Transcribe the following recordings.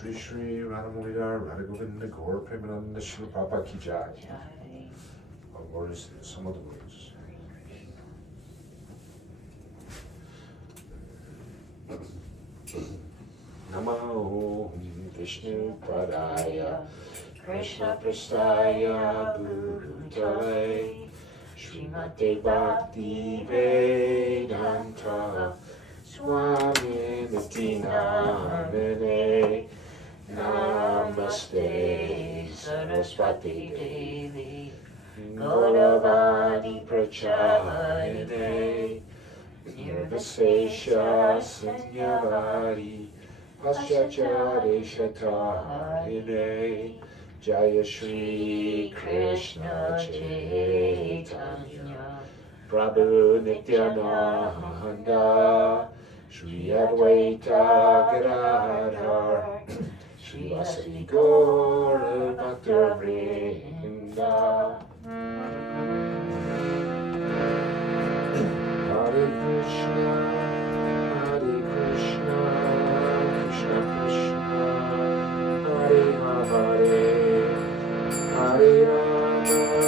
Shri Shri Radhamulidar Radhagovinda Gaur Premananda Shri Prabhupada Ki Jai. Lord is some of the words. Namo Vishnu Padaya Krishna Prasthaya Bhutale Srimate Bhakti Vedanta Swami Nitinamane Namaste Saraswati Devi Gauravani Prachayane Nirvasesha Sanyavari Paschachare Shatarine Jaya Shri Krishna Chaitanya Prabhu Nityananda Shri Advaita Gadadhar Shri Vasadi Gaura Bhakta Vrinda Hare Krishna, Hare Krishna, Krishna Krishna, Hare Hare, Hare Rama,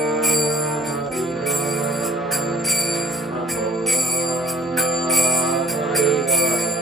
Hare Rama, Rama Rama, Hare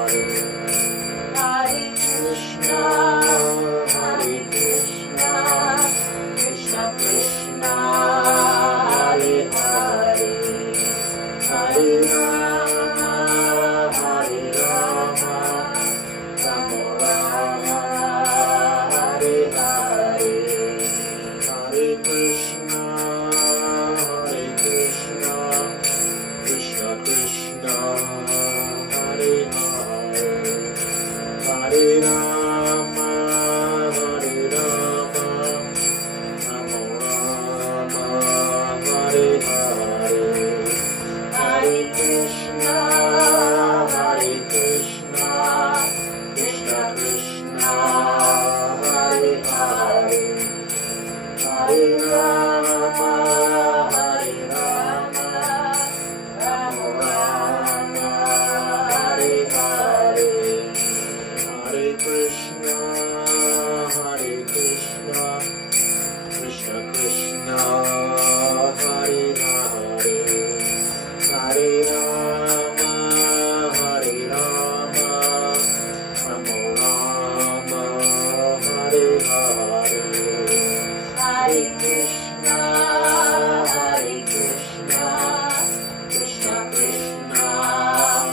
Hare. Hare Krishna, Krishna Krishna, Hare Hare. Krishna, Krishna Krishna,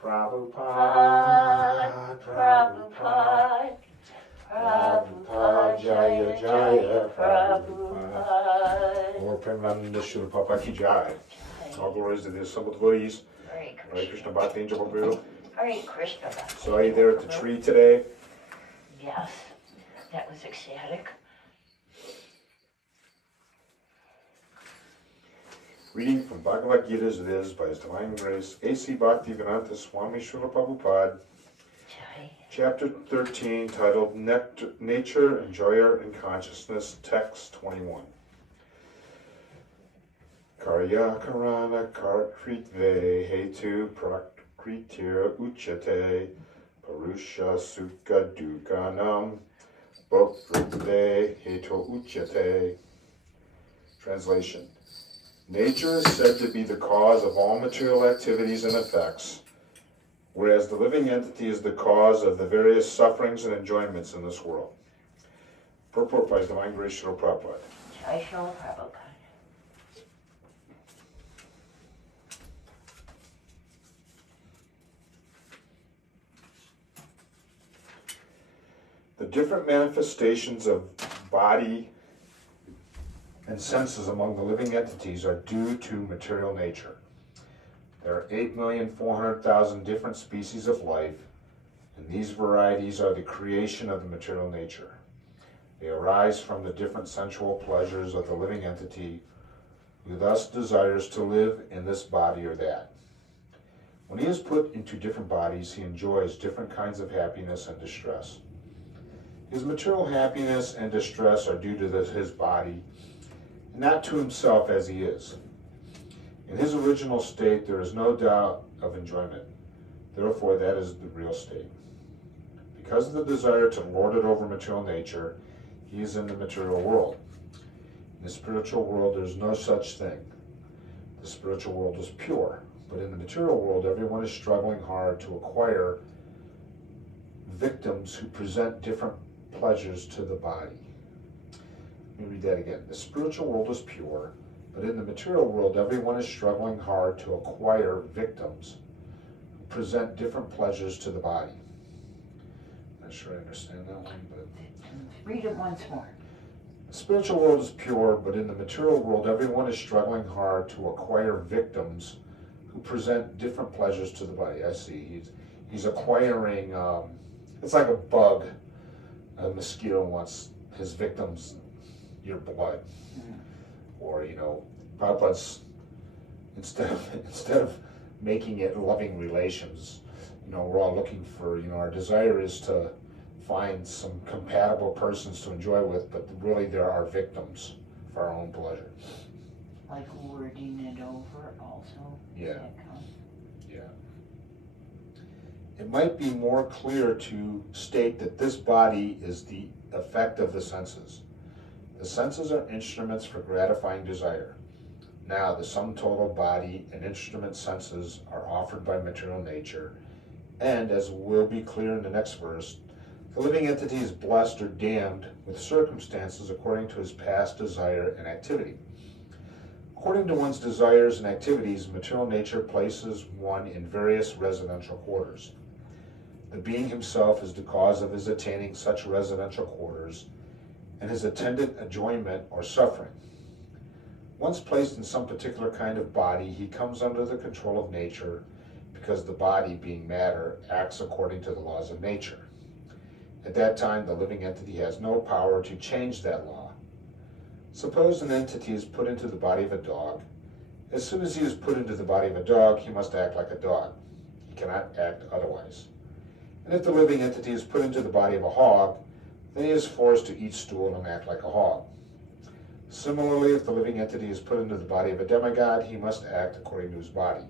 Prabhupada, Prabhupada, Prabhupada, Jaya Jaya Prabhupada. Premananda Srila Prabhupada Ki Jai. All glories to the assembled devotees. Hare Krishna Bhakti Angel Prabhu. Hare Krishna Bhakti. So are you there at the tree today? Yes, that was ecstatic. Reading from Bhagavad Gita as it is by His Divine Grace, A.C. Bhaktivedanta Swami Srila Prabhupada, Jai. Chapter 13, titled Nature, Enjoyer, and Consciousness, Text 21. Karya karana karkritve hetu prakritir uchate parusha sukha dukanam bhokritve hetu uchate. Translation. Nature is said to be the cause of all material activities and effects, whereas the living entity is the cause of the various sufferings and enjoyments in this world. Purport by His Divine Grace Srila Prabhupada. Jai Srila Prabhupada. The different manifestations of body and senses among the living entities are due to material nature. There are 8,400,000 different species of life, and these varieties are the creation of the material nature. They arise from the different sensual pleasures of the living entity, who thus desires to live in this body or that. When he is put into different bodies, he enjoys different kinds of happiness and distress. His material happiness and distress are due to his body, not to himself as he is. In his original state, there is no doubt of enjoyment. Therefore, that is the real state. Because of the desire to lord it over material nature, he is in the material world. In the spiritual world, there is no such thing. The spiritual world is pure, but in the material world, everyone is struggling hard to acquire victims who present different pleasures to the body. Let me read that again. The spiritual world is pure, but in the material world, everyone is struggling hard to acquire victims who present different pleasures to the body. Not sure I understand that one, but... Read it once more. The spiritual world is pure, but in the material world, everyone is struggling hard to acquire victims who present different pleasures to the body. I see. He's acquiring, it's like a bug. A mosquito wants his victims your blood. Or, Prabhupada's, instead of making it loving relations, we're all looking for, our desire is to find some compatible persons to enjoy with, but really there are victims for our own pleasure. Like wording it over also? Yeah. Yeah. It might be more clear to state that this body is the effect of the senses. The senses are instruments for gratifying desire. Now, the sum total body and instrument senses are offered by material nature, and as will be clear in the next verse, the living entity is blessed or damned with circumstances according to his past desire and activity. According to one's desires and activities, material nature places one in various residential quarters. The being himself is the cause of his attaining such residential quarters and his attendant enjoyment or suffering. Once placed in some particular kind of body, he comes under the control of nature because the body, being matter, acts according to the laws of nature. At that time, the living entity has no power to change that law. Suppose an entity is put into the body of a dog. As soon as he is put into the body of a dog, he must act like a dog. He cannot act otherwise. And if the living entity is put into the body of a hog, then he is forced to eat stool and act like a hog. Similarly, if the living entity is put into the body of a demigod, he must act according to his body.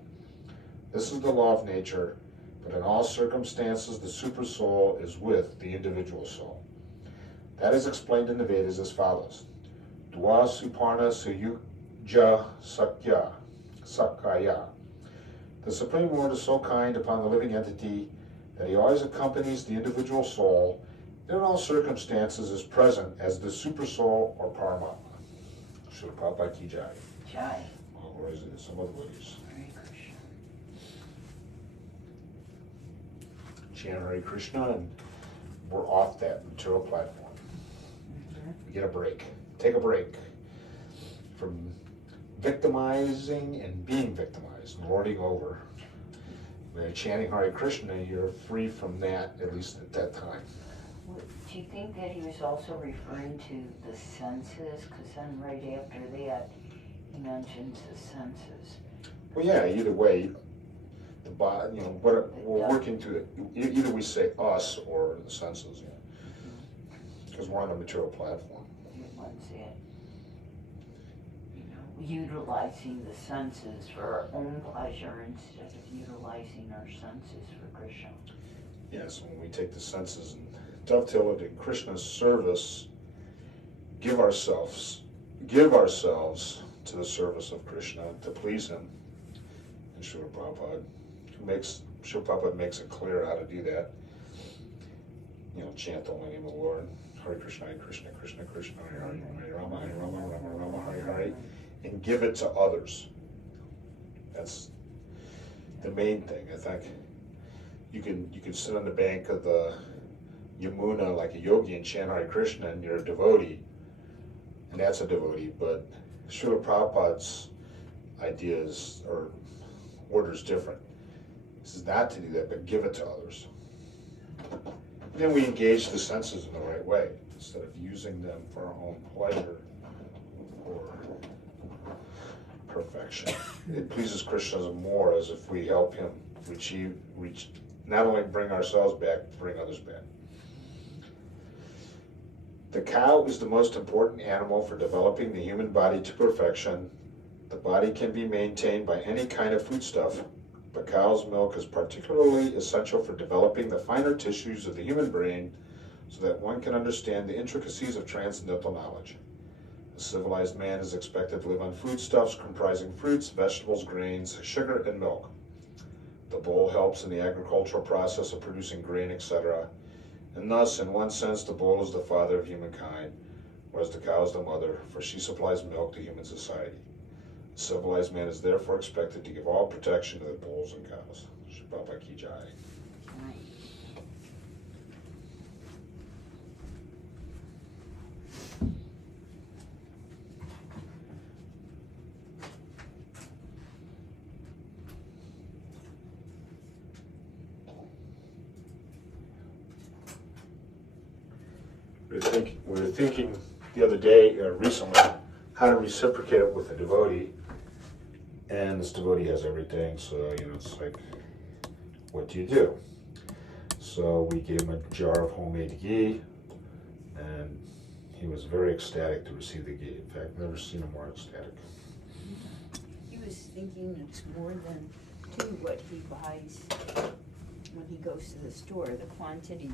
This is the law of nature, but in all circumstances the supersoul is with the individual soul. That is explained in the Vedas as follows. Dwa suparna suyukja sakya. The Supreme Lord is so kind upon the living entity that he always accompanies the individual soul, and in all circumstances is present as the supersoul or Paramatma. Srila Prabhupada Ki Jai. Jai. All glories to some of the Buddhas. Hare Krishna. Chant Hare Krishna, and we're off that material platform. We get a break. Take a break from victimizing and being victimized, lording over. By chanting Hare Krishna, you're free from that, at least at that time. Do you think that he was also referring to the senses? Because then right after that, he mentions the senses. Well, yeah, either way, the body, you know, what we're working to, either we say us or the senses, because we're on a material platform. What's it? You know, utilizing the senses for our own pleasure instead of utilizing our senses for Krishna. Yes, when we take the senses and dovetail it in Krishna's service, give ourselves to the service of Krishna to please him. And Srila Prabhupada makes it clear how to do that. You know, chant the holy name of the Lord. Hare Krishna, Krishna Krishna, Hare Hare, Hare Rama, Hare Rama, Rama Rama, Hare Hare, and give it to others. That's the main thing. I think you can sit on the bank of the Yamuna like a yogi and chant Hare Krishna, and you're a devotee, and that's a devotee. But Srila Prabhupada's ideas or orders different. This is not to do that, but give it to others. Then we engage the senses in the right way instead of using them for our own pleasure or perfection. It pleases Krishna more as if we help him reach, not only bring ourselves back, but bring others back. The cow is the most important animal for developing the human body to perfection. The body can be maintained by any kind of foodstuff, but cow's milk is particularly essential for developing the finer tissues of the human brain so that one can understand the intricacies of transcendental knowledge. A civilized man is expected to live on foodstuffs comprising fruits, vegetables, grains, sugar, and milk. The bull helps in the agricultural process of producing grain, etc. And thus, in one sense, the bull is the father of humankind, whereas the cow is the mother, for she supplies milk to human society. A civilized man is therefore expected to give all protection to the bulls and cows. Prabhupada ki jai. We were thinking the other day, recently, how to reciprocate it with a devotee. And this devotee has everything, so, you know, it's like, what do you do? So we gave him a jar of homemade ghee, and he was very ecstatic to receive the ghee. In fact, never seen him more ecstatic. He was thinking it's more than what he buys when he goes to the store, the quantity.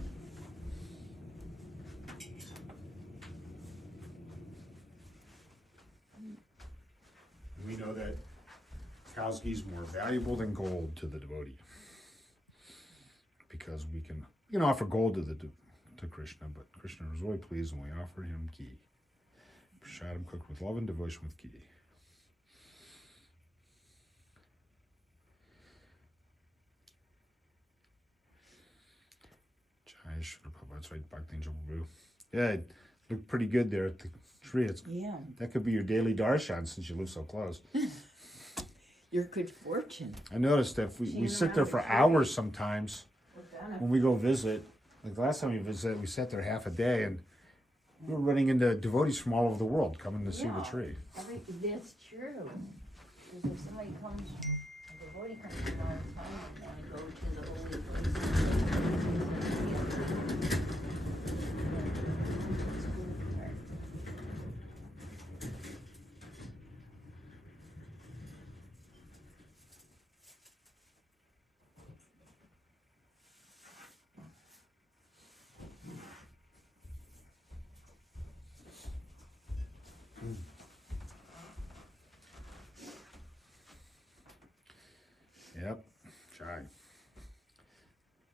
We know that cow's ghee is more valuable than gold to the devotee, because we can offer gold to Krishna, but Krishna was really pleased when we offered him ghee. Prasadam cooked with love and devotion with ghee. Jai Shri Prabhupada. That's right, Bhakti Prabhu. Yeah, it looked pretty good there at the tree. That could be your daily darshan since you live so close. Your good fortune. I noticed that we sit there for hours sometimes when we go visit. Like the last time we visited, we sat there half a day, and we were running into devotees from all over the world coming to see the tree. That's true. Because if somebody comes, a devotee comes from all the time and want to go to the holy places. Yep, Jai.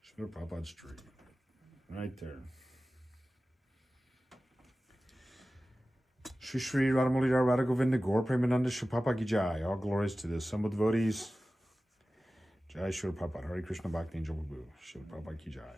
Srila Prabhupada's tree. Right there. Shri Shri Radhamali Radha Govinda Gaur Premananda Shri Prabhupada ki Jai. All glories to the assembled devotees. Jai Shri Prabhupada. Hare Krishna Bhakti Angel Babu. Shri Prabhupada ki Jai.